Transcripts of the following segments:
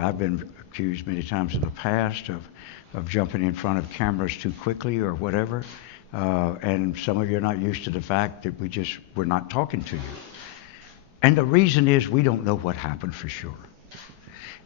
I've been accused many times in the past of jumping in front of cameras too quickly or whatever. And some of you are not used to the fact that we're not talking to you. And the reason is we don't know what happened for sure.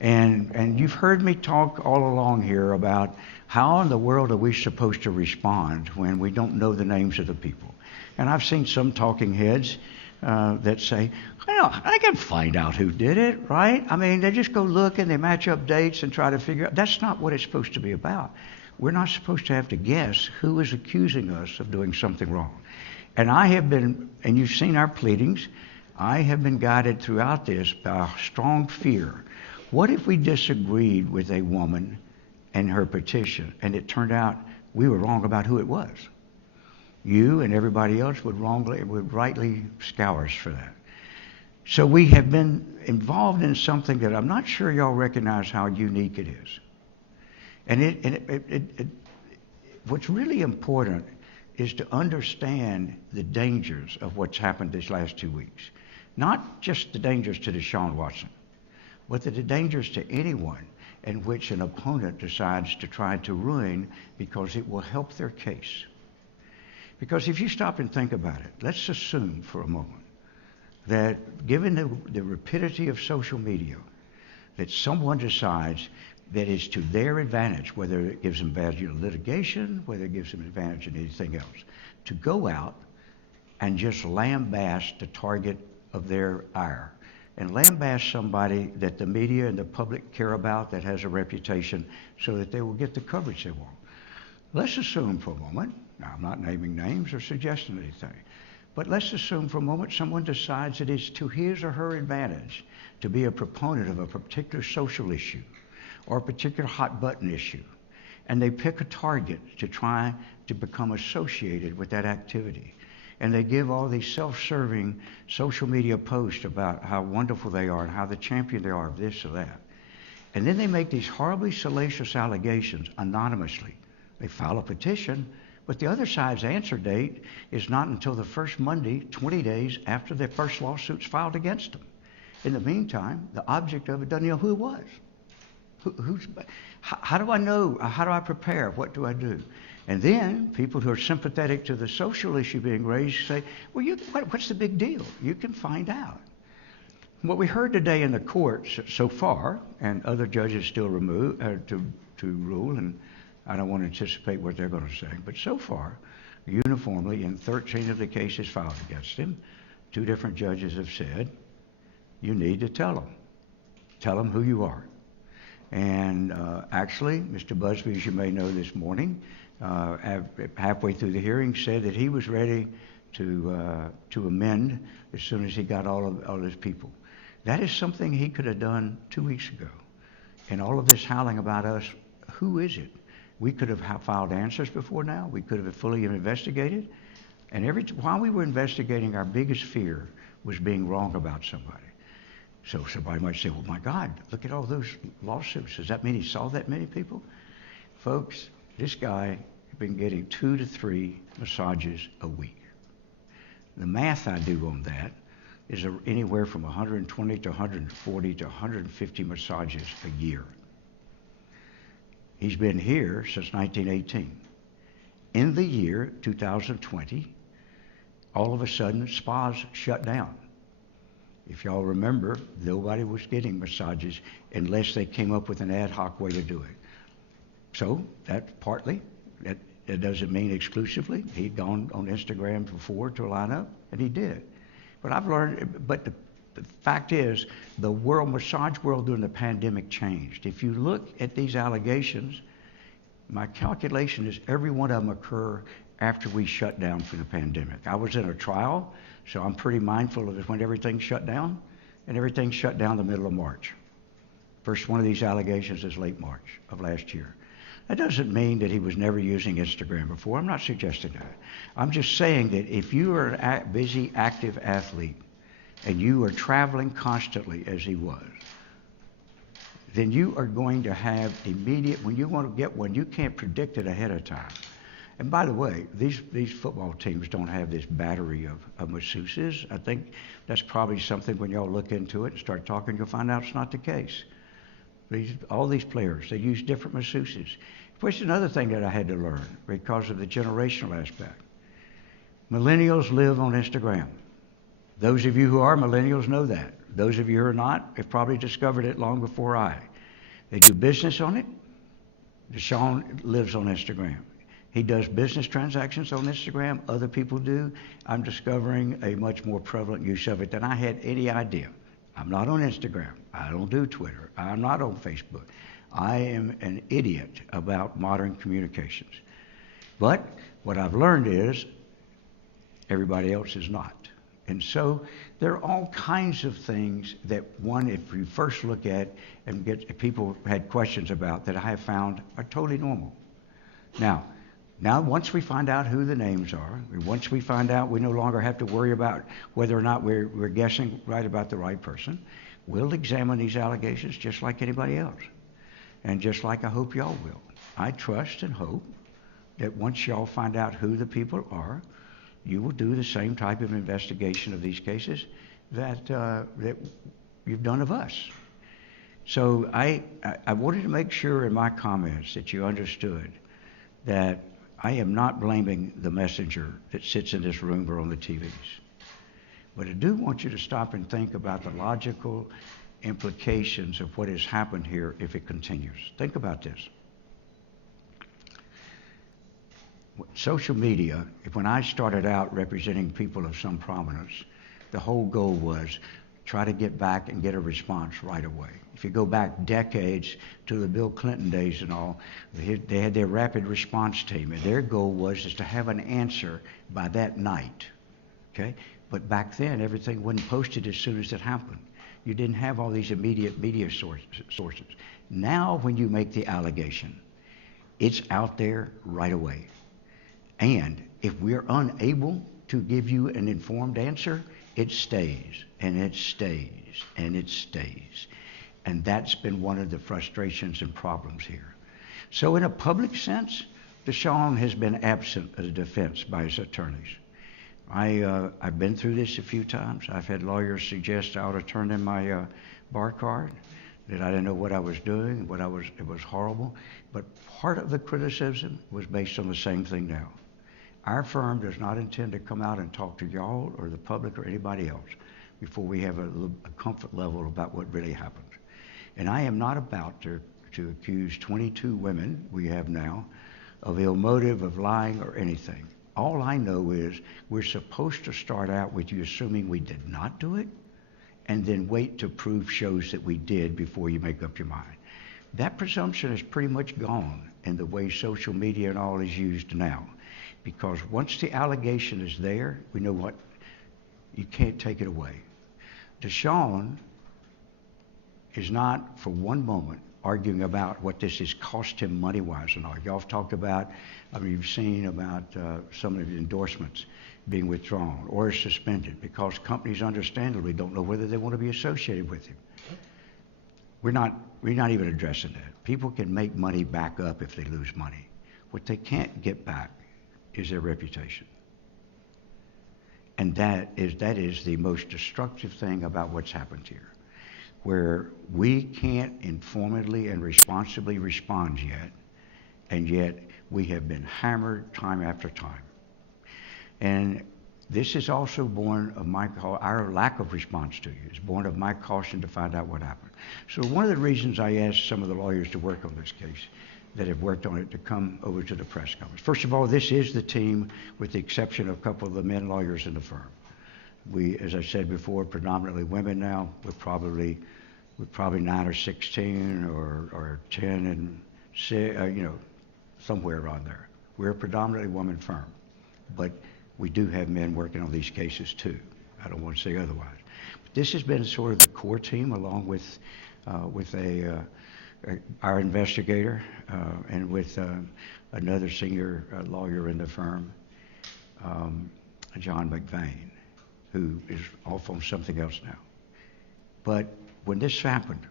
And you've heard me talk all along here about how in the world are we supposed to respond when we don't know the names of the people. And I've seen some talking heads that say, well, I can find out who did it, right? I mean, they just go look and they match up dates and try to figure out. That's not what it's supposed to be about. We're not supposed to have to guess who is accusing us of doing something wrong. And I have been, and you've seen our pleadings, I have been guided throughout this by a strong fear. What if we disagreed with a woman and her petition, and it turned out we were wrong about who it was? You and everybody else would rightly scour us for that. So we have been involved in something that I'm not sure y'all recognize how unique it is. And what's really important is to understand the dangers of what's happened these last 2 weeks. Not just the dangers to Deshaun Watson, but the dangers to anyone in which an opponent decides to try to ruin because it will help their case. Because if you stop and think about it, let's assume for a moment that given the rapidity of social media, that someone decides that it's to their advantage, whether it gives them advantage in litigation, whether it gives them advantage in anything else, to go out and just lambaste the target of their ire and lambaste somebody that the media and the public care about that has a reputation so that they will get the coverage they want. Let's assume for a moment, now I'm not naming names or suggesting anything, but let's assume for a moment someone decides that it's to his or her advantage to be a proponent of a particular social issue or a particular hot button issue, and they pick a target to try to become associated with that activity. And they give all these self-serving social media posts about how wonderful they are and how the champion they are of this or that. And then they make these horribly salacious allegations anonymously. They file a petition, but the other side's answer date is not until the first Monday, 20 days after their first lawsuit's filed against them. In the meantime, the object of it doesn't know who it was. How do I know? How do I prepare? What do I do? And then people who are sympathetic to the social issue being raised say, well, what's the big deal? You can find out. What we heard today in the courts so far, and other judges still to rule, and I don't want to anticipate what they're going to say, but so far, uniformly in 13 of the cases filed against him, 2 different judges have said, you need to tell them. Tell them who you are. And actually, Mr. Busby, as you may know this morning, halfway through the hearing, said that he was ready to amend as soon as he got all his people. That is something he could have done 2 weeks ago. And all of this howling about us, who is it? We could have filed answers before now. We could have fully investigated. And while we were investigating, our biggest fear was being wrong about somebody. So somebody might say, well, my God, look at all those lawsuits. Does that mean he saw that many people? Folks, this guy has been getting 2 to 3 massages a week. The math I do on that is anywhere from 120 to 140 to 150 massages a year. He's been here since 1918. In the year 2020, all of a sudden, spas shut down. If y'all remember, nobody was getting massages unless they came up with an ad hoc way to do it. So that's partly, that doesn't mean exclusively. He'd gone on Instagram before to line up, and he did. But I've learned, but the fact is, the massage world during the pandemic changed. If you look at these allegations, my calculation is every one of them occur after we shut down for the pandemic. I was in a trial, so I'm pretty mindful of it when everything shut down, and everything shut down the middle of March. First one of these allegations is late March of last year. That doesn't mean that he was never using Instagram before. I'm not suggesting that. I'm just saying that if you are a busy, active athlete, and you are traveling constantly as he was, then you are going to have when you want to get one, you can't predict it ahead of time. And by the way, these football teams don't have this battery of masseuses. I think that's probably something when y'all look into it and start talking, you'll find out it's not the case. All these players, they use different masseuses. Which is another thing that I had to learn because of the generational aspect. Millennials live on Instagram. Those of you who are millennials know that. Those of you who are not have probably discovered it long before I. They do business on it. Deshaun lives on Instagram. He does business transactions on Instagram. Other people do. I'm discovering a much more prevalent use of it than I had any idea. I'm not on Instagram. I don't do Twitter. I'm not on Facebook. I am an idiot about modern communications. But what I've learned is everybody else is not. And so there are all kinds of things that one, if you first look at and get people had questions about, that I have found are totally normal. Now, once we find out who the names are, once we find out we no longer have to worry about whether or not we're guessing right about the right person, we'll examine these allegations just like anybody else. And just like I hope y'all will. I trust and hope that once y'all find out who the people are, you will do the same type of investigation of these cases that you've done of us. So I wanted to make sure in my comments that you understood that I am not blaming the messenger that sits in this room or on the TVs. But I do want you to stop and think about the logical implications of what has happened here if it continues. Think about this. Social media, when I started out representing people of some prominence, the whole goal was try to get back and get a response right away. If you go back decades to the Bill Clinton days and all, they had their rapid response team, and their goal was to have an answer by that night. Okay? But back then, everything wasn't posted as soon as it happened. You didn't have all these immediate media sources. Now, when you make the allegation, it's out there right away. And if we're unable to give you an informed answer, it stays, and it stays, and it stays. And that's been one of the frustrations and problems here. So in a public sense, Deshaun has been absent of the defense by his attorneys. I've been through this a few times. I've had lawyers suggest I ought to turn in my bar card, that I didn't know what I was doing, it was horrible. But part of the criticism was based on the same thing now. Our firm does not intend to come out and talk to y'all or the public or anybody else before we have a comfort level about what really happened. And I am not about to accuse 22 women we have now of ill motive, of lying, or anything. All I know is we're supposed to start out with you assuming we did not do it, and then wait to prove shows that we did before you make up your mind. That presumption is pretty much gone in the way social media and all is used now. Because once the allegation is there, we know what, you can't take it away. Deshaun is not for one moment arguing about what this has cost him money-wise and all. Y'all have talked about, you've seen about some of the endorsements being withdrawn or suspended because companies understandably don't know whether they want to be associated with him. We're not even addressing that. People can make money back up if they lose money. What they can't get back is their reputation. And that is the most destructive thing about what's happened here, where we can't informedly and responsibly respond yet, and yet we have been hammered time after time. And this is also born of our lack of response to you. It's born of my caution to find out what happened. So one of the reasons I asked some of the lawyers to work on this case that have worked on it to come over to the press conference. First of all, this is the team with the exception of a couple of the men lawyers in the firm. We, as I said before, predominantly women now. We're probably 9 or 16 or 10 and 6, somewhere around there. We're a predominantly woman firm, but we do have men working on these cases too. I don't want to say otherwise. But this has been sort of the core team, along with our investigator and with another senior lawyer in the firm, John McVeigh, who is off on something else now. But when this happened,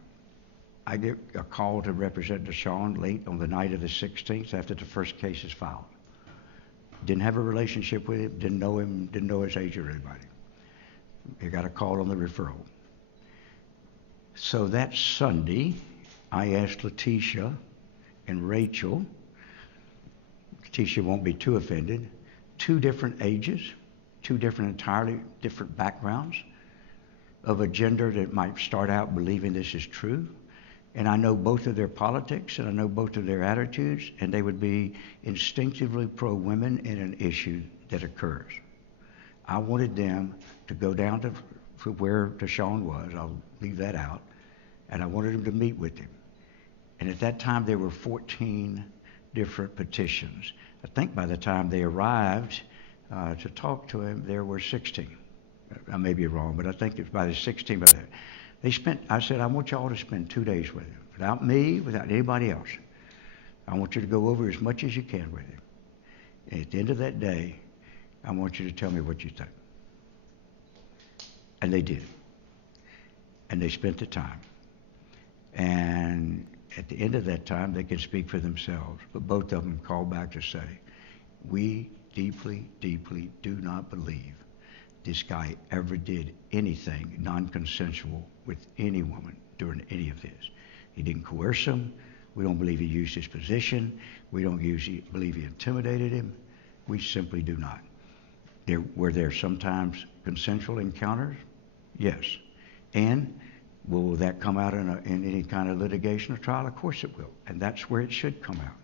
I get a call to represent Deshaun late on the night of the 16th after the first case is filed. Didn't have a relationship with him, didn't know his age or anybody. I got a call on the referral. So that Sunday, I asked Letitia and Rachel, Letitia won't be too offended, 2 different ages, 2 entirely different backgrounds of a gender that might start out believing this is true. And I know both of their politics and I know both of their attitudes, and they would be instinctively pro-women in an issue that occurs. I wanted them to go down to where Deshaun was, I'll leave that out, and I wanted them to meet with him. And at that time there were 14 different petitions. I think by the time they arrived to talk to him, there were 16. I may be wrong, but I think it's by the 16th. By that, I said, I want y'all to spend 2 days with him, without me, without anybody else. I want you to go over as much as you can with him. And at the end of that day, I want you to tell me what you think. And they did. And they spent the time. And at the end of that time, they could speak for themselves. But both of them called back to say, we deeply, deeply do not believe this guy ever did anything non-consensual with any woman during any of this. He didn't coerce them. We don't believe he used his position. We don't believe he intimidated him. We simply do not. Were there sometimes consensual encounters? Yes. And will that come out in any kind of litigation or trial? Of course it will. And that's where it should come out.